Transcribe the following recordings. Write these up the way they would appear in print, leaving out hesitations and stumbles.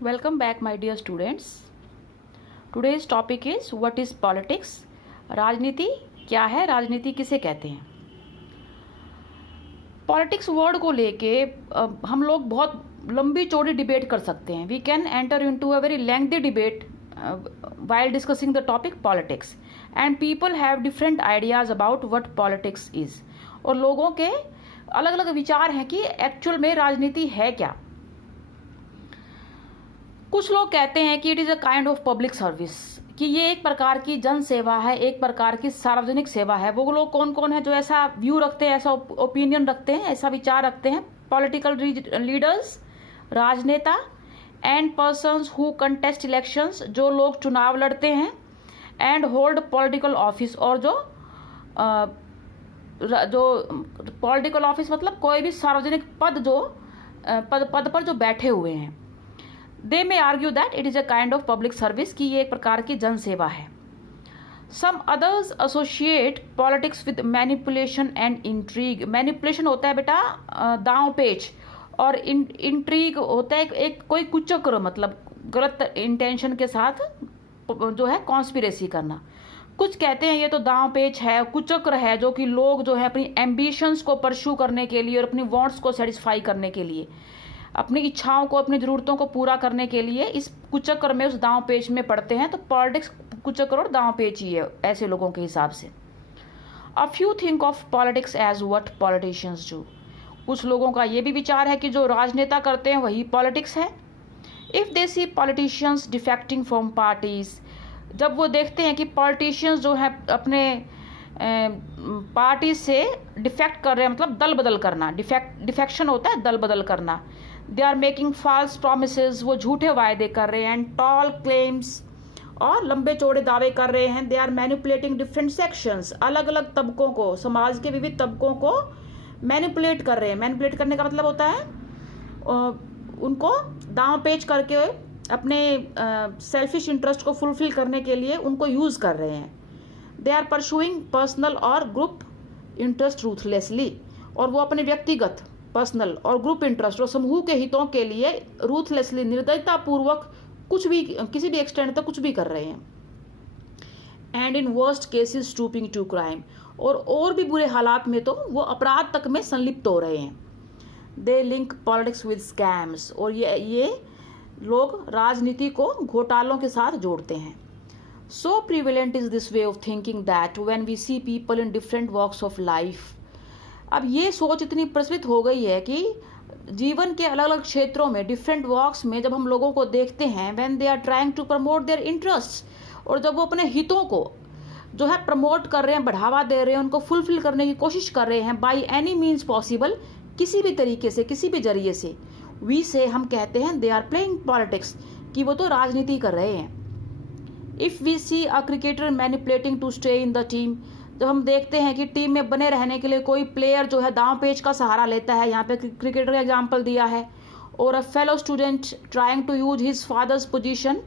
Welcome back, my dear students. Today's topic is what is politics? राजनीति क्या है, राजनीति किसे कहते हैं? पॉलिटिक्स वर्ड को लेके हम लोग बहुत लंबी चौड़ी डिबेट कर सकते हैं. We can enter into a very lengthy debate while discussing the topic politics, and people have different ideas about what politics is. और लोगों के अलग अलग विचार हैं कि एक्चुअल में राजनीति है क्या. कुछ लोग कहते हैं कि it is a kind of public service, कि ये एक प्रकार की जन सेवा है, एक प्रकार की सार्वजनिक सेवा है. वो लोग कौन कौन है जो ऐसा व्यू रखते हैं, ऐसा ओपिनियन रखते हैं, ऐसा विचार रखते हैं? पॉलिटिकल लीडर्स, राजनेता, and persons who contest elections, जो लोग चुनाव लड़ते हैं, एंड होल्ड पॉलिटिकल ऑफिस, और जो पॉलिटिकल ऑफिस मतलब कोई भी सार्वजनिक पद, जो पद पर जो बैठे हुए हैं. They may argue that it is a kind of public service, कि ये एक प्रकार की जन सेवा है. Some others associate politics with manipulation and intrigue. Manipulation होता है बेटा दांव पेच, और इंट्रीग होता है एक कोई कुचक्र, मतलब गलत इंटेंशन के साथ जो है कॉन्स्पिरेसी करना. कुछ कहते हैं ये तो दांव पेच है, कुचक्र है, जो कि लोग जो है अपनी एम्बिशंस को परस्यू करने के लिए और अपनी वांट्स को सेटिस्फाई करने के लिए, अपनी इच्छाओं को, अपनी ज़रूरतों को पूरा करने के लिए इस कुचक्र में, उस दांव पेच में पड़ते हैं. तो पॉलिटिक्स कुचक्र और दांव पेच ही है ऐसे लोगों के हिसाब से. A few think of politics as what politicians do. कुछ लोगों का ये भी विचार है कि जो राजनेता करते हैं वही पॉलिटिक्स है. If they see politicians defecting from parties, जब वो देखते हैं कि पॉलिटिशियंस जो है अपने पार्टी से डिफेक्ट कर रहे हैं, मतलब दल बदल करना, डिफेक्शन होता है दल बदल करना. They are making false promises, वो झूठे वायदे कर रहे हैं, एंड टॉल क्लेम्स, और लंबे चौड़े दावे कर रहे हैं. They are manipulating different sections, अलग अलग तबकों को, समाज के विविध तबकों को मैनिपुलेट कर रहे हैं. मैनिपुलेट करने का मतलब होता है उनको दांव पेच करके अपने सेल्फिश इंटरेस्ट को फुलफिल करने के लिए उनको यूज़ कर रहे हैं. दे आर परस्यूइंग पर्सनल और ग्रुप इंटरेस्ट रूथलेसली, और वो अपने व्यक्तिगत, पर्सनल और ग्रुप इंटरेस्ट और समूह के हितों के लिए रूथलेसली, निर्दयतापूर्वक कुछ भी, किसी भी एक्सटेंड तक कुछ भी कर रहे हैं. And in worst cases stooping to crime, और भी बुरे हालात में तो वो अपराध तक में संलिप्त हो रहे हैं. दे लिंक पॉलिटिक्स विद स्कैम्स, और ये लोग राजनीति को घोटालों के साथ जोड़ते हैं. So prevalent is this way of thinking that when we see people in different walks of life. अब ये सोच इतनी प्रचलित हो गई है कि जीवन के अलग अलग क्षेत्रों में, डिफरेंट वॉक्स में जब हम लोगों को देखते हैं, when they are trying to promote their interests, और जब वो अपने हितों को जो है प्रमोट कर रहे हैं, बढ़ावा दे रहे हैं, उनको फुलफिल करने की कोशिश कर रहे हैं, बाई एनी मीन्स पॉसिबल, किसी भी तरीके से, किसी भी जरिए से, वी से हम कहते हैं दे आर प्लेइंग पॉलिटिक्स, कि वो तो राजनीति कर रहे हैं. If we see a cricketer manipulating to stay in the team, जब हम देखते हैं कि टीम में बने रहने के लिए कोई प्लेयर जो है दांव पेच का सहारा लेता है, यहाँ पे क्रिकेटर का एग्जाम्पल दिया है, और a fellow student trying to use his father's position,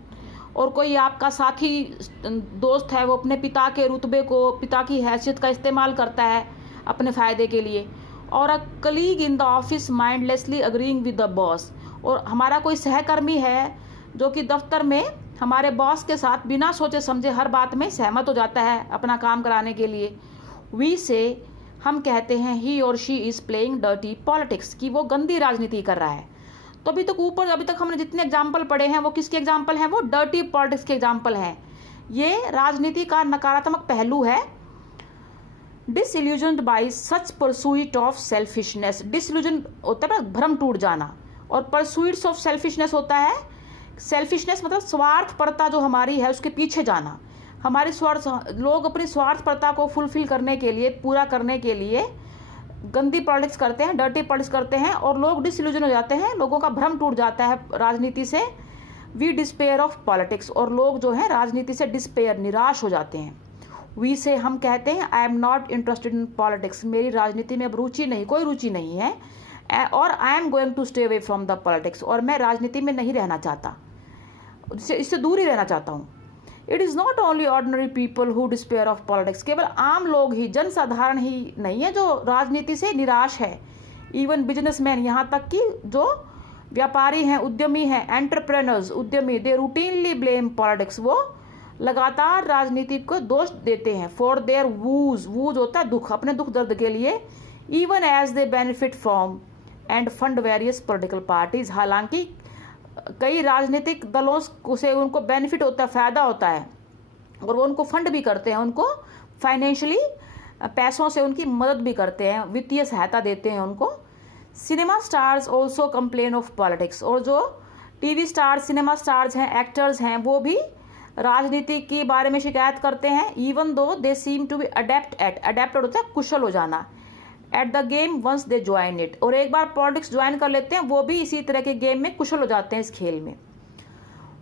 और कोई आपका साथी दोस्त है, वो अपने पिता के रुतबे को, पिता की हैसियत का इस्तेमाल करता है अपने फ़ायदे के लिए. और a colleague in the office mindlessly agreeing with the boss, और हमारा कोई सहकर्मी है जो कि दफ्तर में हमारे बॉस के साथ बिना सोचे समझे हर बात में सहमत हो जाता है अपना काम कराने के लिए. वी से हम कहते हैं ही और she is playing dirty politics, कि वो गंदी राजनीति कर रहा है. तो अभी तक हमने जितने एग्जाम्पल पढ़े हैं वो किसके एग्जाम्पल हैं? वो डर्टी पॉलिटिक्स के एग्जाम्पल हैं. ये राजनीति का नकारात्मक पहलू है. Disillusioned by such pursuit of selfishness. Disillusion होता है भ्रम टूट जाना, और परसूइट्स ऑफ सेल्फिशनेस होता है, सेल्फिशनेस मतलब स्वार्थपरता जो हमारी है उसके पीछे जाना. हमारी लोग अपनी स्वार्थपरता को फुलफिल करने के लिए, पूरा करने के लिए गंदी पॉलिटिक्स करते हैं, डर्टी पॉलिटिक्स करते हैं, और लोग डिसइल्यूजन हो जाते हैं, लोगों का भ्रम टूट जाता है राजनीति से. वी डिस्पेयर ऑफ पॉलिटिक्स, और लोग जो हैं राजनीति से डिस्पेयर, निराश हो जाते हैं. वी से हम कहते हैं I am not interested in politics, मेरी राजनीति में अब रुचि नहीं, कोई रुचि नहीं है, और I am going to stay away from the politics, और मैं राजनीति में नहीं रहना चाहता, इससे दूर ही रहना चाहता हूँ. It is not only ordinary people who despair of politics, केवल आम लोग ही, जनसाधारण ही नहीं है जो राजनीति से निराश है. इवन बिजनेसमैन, यहाँ तक कि जो व्यापारी हैं, उद्यमी हैं, एंटरप्रेन्योर्स, उद्यमी, दे रूटीनली ब्लेम पॉलिटिक्स, वो लगातार राजनीति को दोष देते हैं, फॉर देयर वूज, वूज होता है दुख, अपने दुख दर्द के लिए, even as they benefit from and fund various political parties, हालांकि कई राजनीतिक दलों से उनको बेनिफिट होता है, फ़ायदा होता है, और वो उनको फंड भी करते हैं, उनको फाइनेंशियली पैसों से उनकी मदद भी करते हैं, वित्तीय सहायता देते हैं उनको। Cinema stars also complain of politics, और जो टीवी स्टार्स, सिनेमा स्टार्स हैं, एक्टर्स हैं, वो भी राजनीति के बारे में शिकायत करते हैं, even though they seem to be adapted होता है कुशल हो जाना, at the game once they join it, और एक बार पॉलिटिक्स ज्वाइन कर लेते हैं वो भी इसी तरह के गेम में कुशल हो जाते हैं, इस खेल में।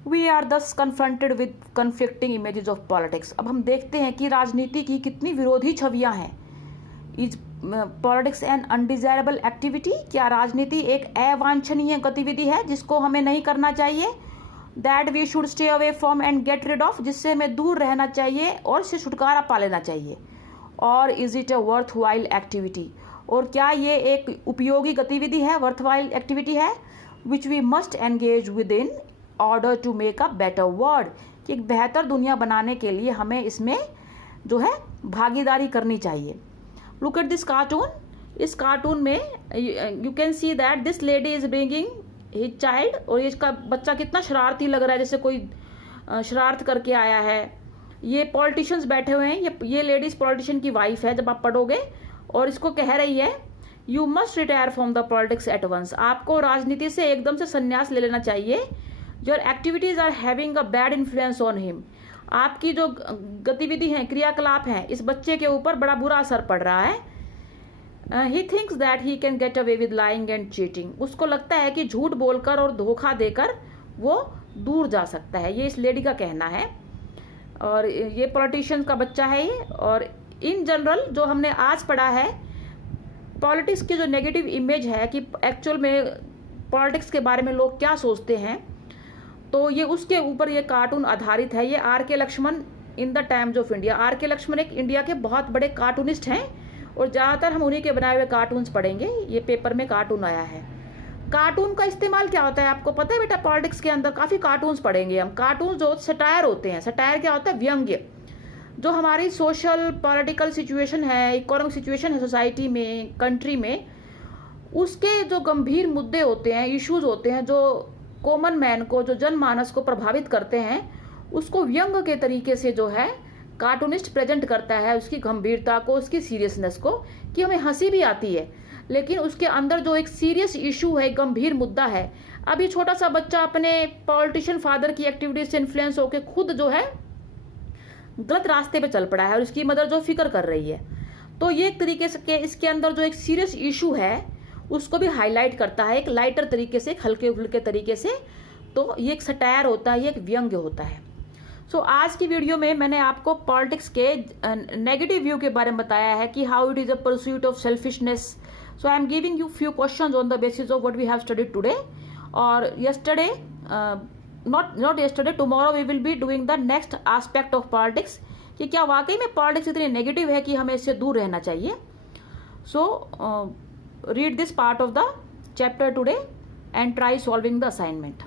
वी आर दस confronted with conflicting images of politics, अब हम देखते हैं कि राजनीति की कितनी विरोधी छवियां हैं। Is politics an undesirable activity, क्या राजनीति एक अवांछनीय गतिविधि है जिसको हमें नहीं करना चाहिए, that we should stay away from and get rid of, जिससे हमें दूर रहना चाहिए और इससे छुटकारा पा लेना चाहिए, और is it a worth while activity, और क्या ये एक उपयोगी गतिविधि है, वर्थ वाइल एक्टिविटी है, which we must engage with in order to make a better world, कि एक बेहतर दुनिया बनाने के लिए हमें इसमें जो है भागीदारी करनी चाहिए। लुक एट दिस कार्टून, इस कार्टून में you can see that this lady is bringing his child, और इसका बच्चा कितना शरारती लग रहा है, जैसे कोई शरारत करके आया है। ये पॉलिटिशियंस बैठे हुए हैं, ये लेडीज पॉलिटिशियन की वाइफ है जब आप पढ़ोगे, और इसको कह रही है you must retire from the politics at once, आपको राजनीति से एकदम से संन्यास ले लेना चाहिए। Your activities are having a bad influence on him, आपकी जो गतिविधि हैं, क्रियाकलाप हैं, इस बच्चे के ऊपर बड़ा बुरा असर पड़ रहा है। He thinks that he can get away with lying and cheating, उसको लगता है कि झूठ बोलकर और धोखा देकर वो दूर जा सकता है, ये इस लेडी का कहना है। और ये पॉलिटिशियन का बच्चा है ये। और इन जनरल जो हमने आज पढ़ा है, पॉलिटिक्स की जो नेगेटिव इमेज है कि एक्चुअल में पॉलिटिक्स के बारे में लोग क्या सोचते हैं, तो ये उसके ऊपर ये कार्टून आधारित है। ये R K Laxman in the Times of India, R K Laxman एक इंडिया के बहुत बड़े कार्टूनिस्ट हैं, और ज़्यादातर हम उन्हीं के बनाए हुए कार्टून्स पढ़ेंगे। ये पेपर में कार्टून आया है। कार्टून का इस्तेमाल क्या होता है आपको पता है बेटा, पॉलिटिक्स के अंदर काफ़ी कार्टून्स पढ़ेंगे हम। कार्टून जो सटायर होते हैं, सटायर क्या होता है, व्यंग्य, जो हमारी सोशल पॉलिटिकल सिचुएशन है, इकोनॉमिक सिचुएशन है सोसाइटी में, कंट्री में, उसके जो गंभीर मुद्दे होते हैं, इश्यूज होते हैं, जो कॉमन मैन को, जो जनमानस को प्रभावित करते हैं, उसको व्यंग के तरीके से जो है कार्टूनिस्ट प्रेजेंट करता है, उसकी गंभीरता को, उसकी सीरियसनेस को, कि हमें हंसी भी आती है, लेकिन उसके अंदर जो एक सीरियस इशू है, गंभीर मुद्दा है। अब ये छोटा सा बच्चा अपने पॉलिटिशियन फादर की एक्टिविटीज से इन्फ्लुएंस होकर खुद जो है गलत रास्ते पे चल पड़ा है, और उसकी मदर जो फिक्र कर रही है, तो ये एक तरीके से इसके अंदर जो एक सीरियस इशू है उसको भी हाईलाइट करता है, एक लाइटर तरीके से, एक हल्के फुल्के तरीके से। तो ये एक सटायर होता है, ये एक व्यंग्य होता है। सो आज की वीडियो में मैंने आपको पॉलिटिक्स के नेगेटिव व्यू के बारे में बताया है कि how it is a pursuit of selfishness. So I am giving you few questions on the basis of what we have studied today, और yesterday not yesterday, tomorrow we will be doing the next aspect of politics, कि क्या वाकई में politics इतनी negative है कि हमें इससे दूर रहना चाहिए। सो read this part of the chapter today and try solving the assignment.